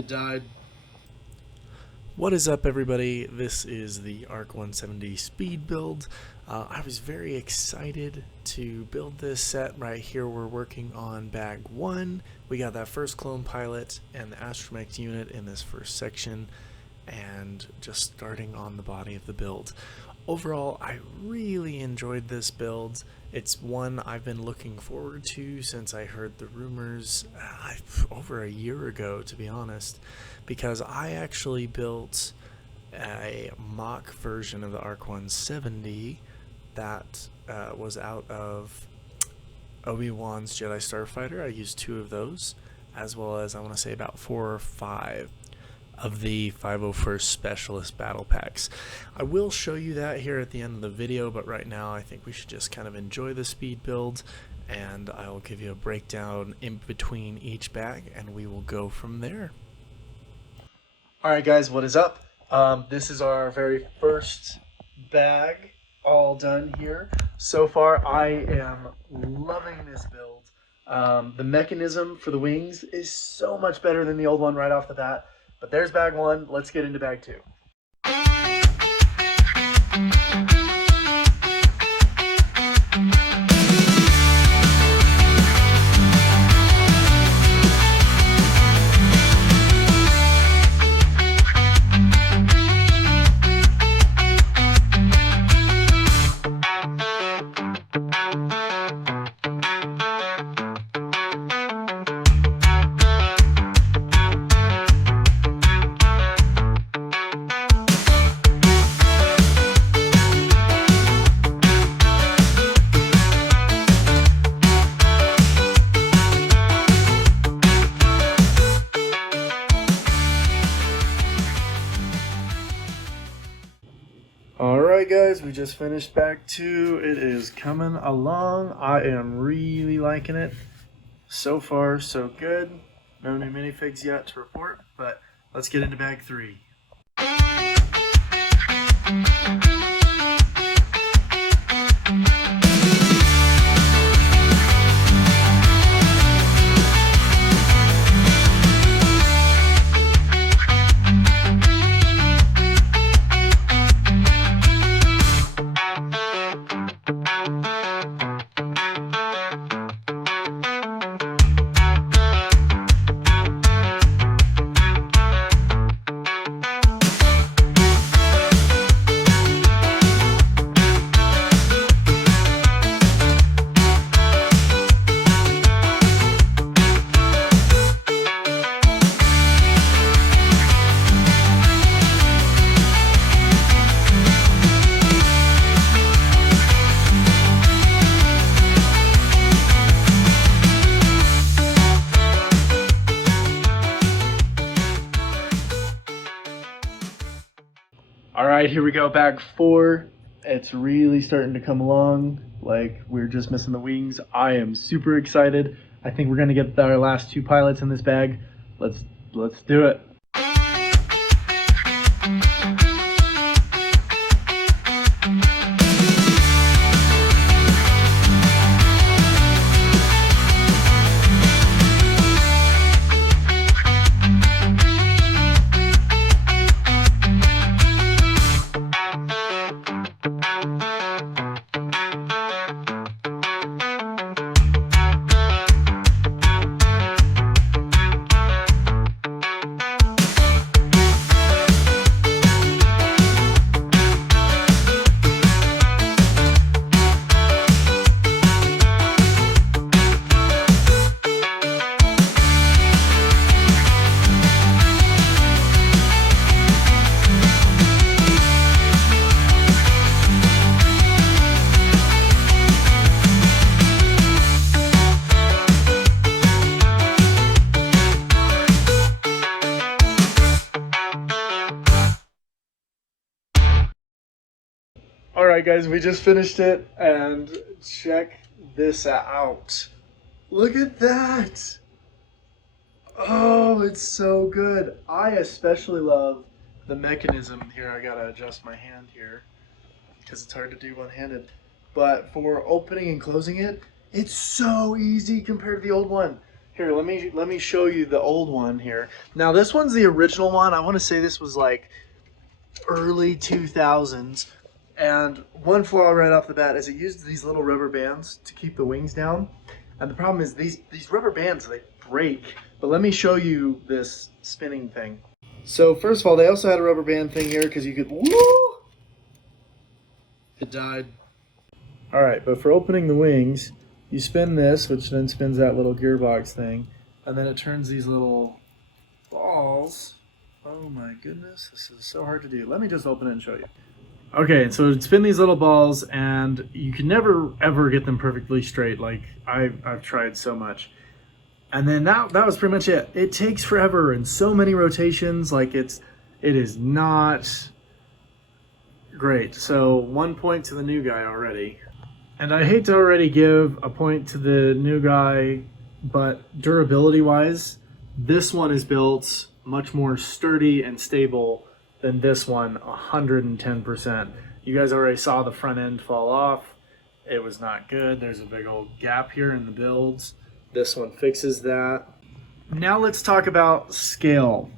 It died. What is up, everybody? This is the ARC 170 speed build. I was very excited to build this set. Right here we're working on bag 1. We got that first clone pilot and the astromech unit in this first section, and just starting on the body of the build. Overall, I really enjoyed this build. It's one I've been looking forward to since I heard the rumors over a year ago, to be honest, because I actually built a mock version of the ARC 170 that was out of Obi-Wan's Jedi Starfighter. I used 2 of those, as well as I want to say about 4 or 5 of the 501st Specialist Battle Packs. I will show you that here at the end of the video, but right now I think we should just kind of enjoy the speed build, and I will give you a breakdown in between each bag, and we will go from there. Alright guys, what is up? This is our very first bag all done here. So far I am loving this build. The mechanism for the wings is so much better than the old one right off the bat. But there's bag 1, let's get into bag 2. Alright guys, we just finished bag 2. It is coming along. I am really liking it. So far, so good. No new minifigs yet to report, but let's get into bag 3. Alright, here we go, bag 4. It's really starting to come along. Like, we're just missing the wings. I am super excited. I think we're going to get our last 2 pilots in this bag. Let's do it. Alright guys, we just finished it, and check this out. Look at that! Oh, it's so good. I especially love the mechanism here. I gotta adjust my hand here because it's hard to do one-handed. But for opening and closing it, it's so easy compared to the old one. Here, let me show you the old one here. Now this one's the original one. I want to say this was like early 2000s. And one flaw right off the bat is it used these little rubber bands to keep the wings down. And the problem is these rubber bands, they break. But let me show you this spinning thing. So first of all, they also had a rubber band thing here because you could, woo! It died. All right, but for opening the wings, you spin this, which then spins that little gearbox thing, and then it turns these little balls. Oh my goodness, this is so hard to do. Let me just open it and show you. Okay, so it'd spin these little balls, and you can never ever get them perfectly straight. Like I've tried so much, and then that was pretty much it. It takes forever and so many rotations. Like it is not great. So 1 point to the new guy already. And I hate to already give a point to the new guy, but durability wise, this one is built much more sturdy and stable than this one, 110%. You guys already saw the front end fall off. It was not good. There's a big old gap here in the builds. This one fixes that. Now let's talk about scale.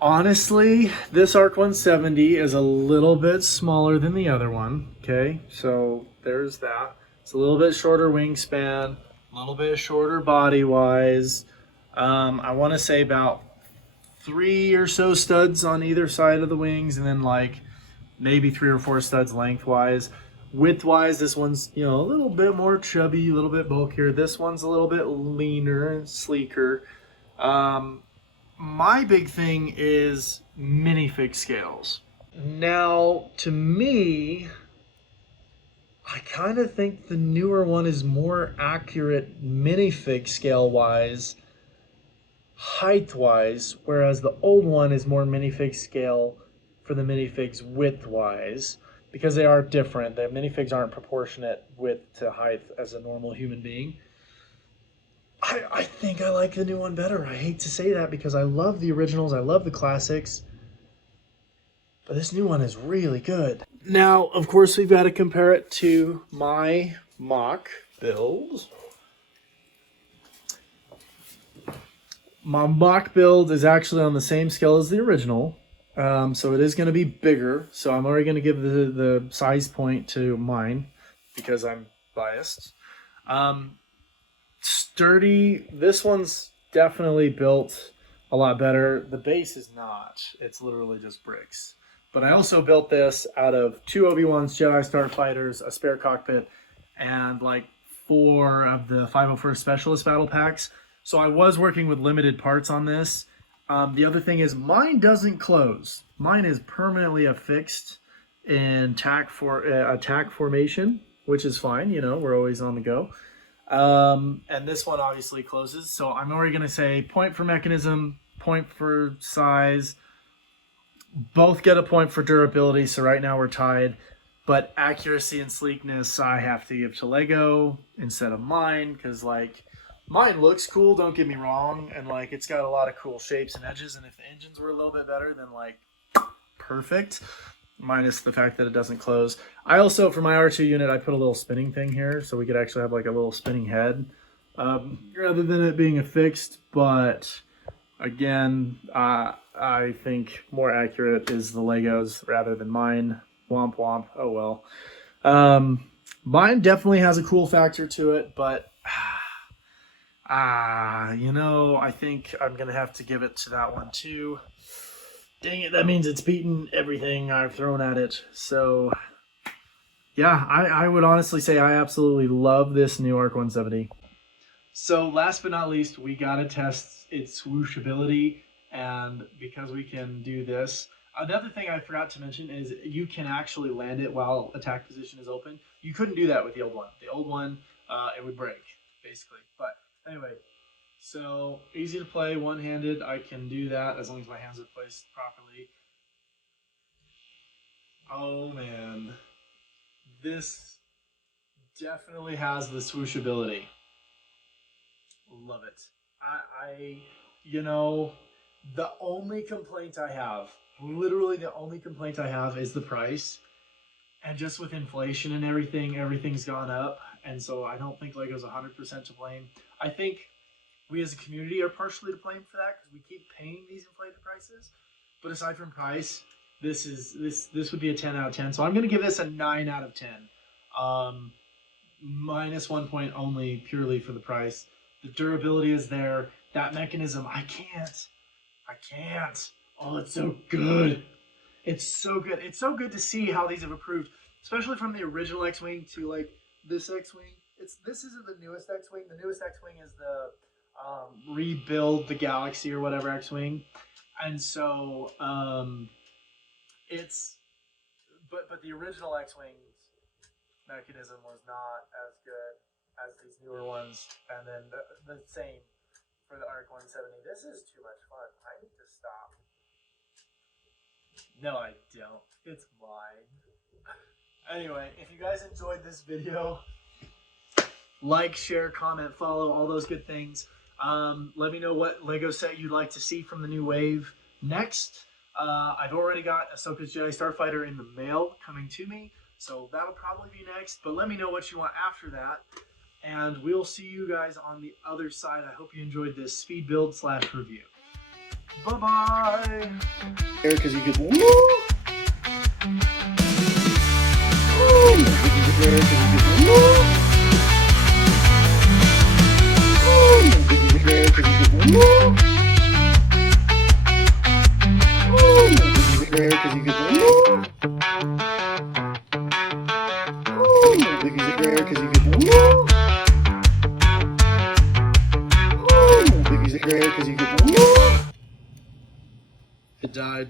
Honestly, this ARC 170 is a little bit smaller than the other one, okay? So there's that. It's a little bit shorter wingspan, a little bit shorter body-wise. I want to say about 3 or so studs on either side of the wings, and then like maybe 3 or 4 studs lengthwise. Width-wise, this one's, you know, a little bit more chubby, a little bit bulkier. This one's a little bit leaner and sleeker. My big thing is minifig scales. Now, to me, I kind of think the newer one is more accurate minifig scale-wise, height-wise, whereas the old one is more minifig scale for the minifigs width-wise, because they are different. The minifigs aren't proportionate width to height as a normal human being. I think I like the new one better. I hate to say that because I love the originals, I love the classics, but this new one is really good. Now, of course, we've got to compare it to my mock build. My mock build is actually on the same scale as the original, so it is going to be bigger. So I'm already going to give the size point to mine because I'm biased. Sturdy, this one's definitely built a lot better. The base is not. It's literally just bricks. But I also built this out of 2 Obi-Wans, Jedi Starfighters, a spare cockpit, and like 4 of the 501st Specialist battle packs. So I was working with limited parts on this. The other thing is mine doesn't close. Mine is permanently affixed in attack formation, which is fine. You know, we're always on the go. And this one obviously closes. So I'm already going to say point for mechanism, point for size. Both get a point for durability. So right now we're tied. But accuracy and sleekness I have to give to Lego instead of mine. Because like mine looks cool, don't get me wrong. And like it's got a lot of cool shapes and edges. And if the engines were a little bit better, then like perfect. Minus the fact that it doesn't close. I also, for my R2 unit, I put a little spinning thing here, so we could actually have like a little spinning head, rather than it being affixed. But again, I think more accurate is the Legos rather than mine. Womp womp. Oh well. Mine definitely has a cool factor to it, but you know, I think I'm gonna have to give it to that one too. Dang it, that means it's beaten everything I've thrown at it. So, yeah, I would honestly say I absolutely love this new ARC 170. So, last but not least, we got to test its swooshability. And because we can do this, another thing I forgot to mention is you can actually land it while attack position is open. You couldn't do that with the old one. The old one, it would break, basically. But anyway. So, easy to play, one-handed. I can do that as long as my hands are placed properly. Oh, man. This definitely has the swooshability. Love it. You know, the only complaint I have, literally the only complaint I have is the price. And just with inflation and everything, everything's gone up. And so I don't think Lego's 100% to blame. I think we as a community are partially to blame for that because we keep paying these inflated prices. But aside from price, this would be a 10 out of 10. So I'm going to give this a 9 out of 10. Minus 1 point only purely for the price. The durability is there. That mechanism, I can't. Oh, it's so good. It's so good. It's so good to see how these have improved, especially from the original X-Wing to like this X-Wing. This isn't the newest X-Wing. The newest X-Wing is the rebuild the galaxy or whatever X-Wing. And so but the original X-Wing's mechanism was not as good as these newer ones, and then the same for the ARC 170. This is too much fun. I need to stop. No, I don't. It's mine. Anyway, if you guys enjoyed this video, like, share, comment, follow, all those good things. Let me know what LEGO set you'd like to see from the new wave next. I've already got Ahsoka's Jedi Starfighter in the mail coming to me, so that'll probably be next. But let me know what you want after that, and we'll see you guys on the other side. I hope you enjoyed this speed build / review. Bye-bye! Because you could... Woo! It died.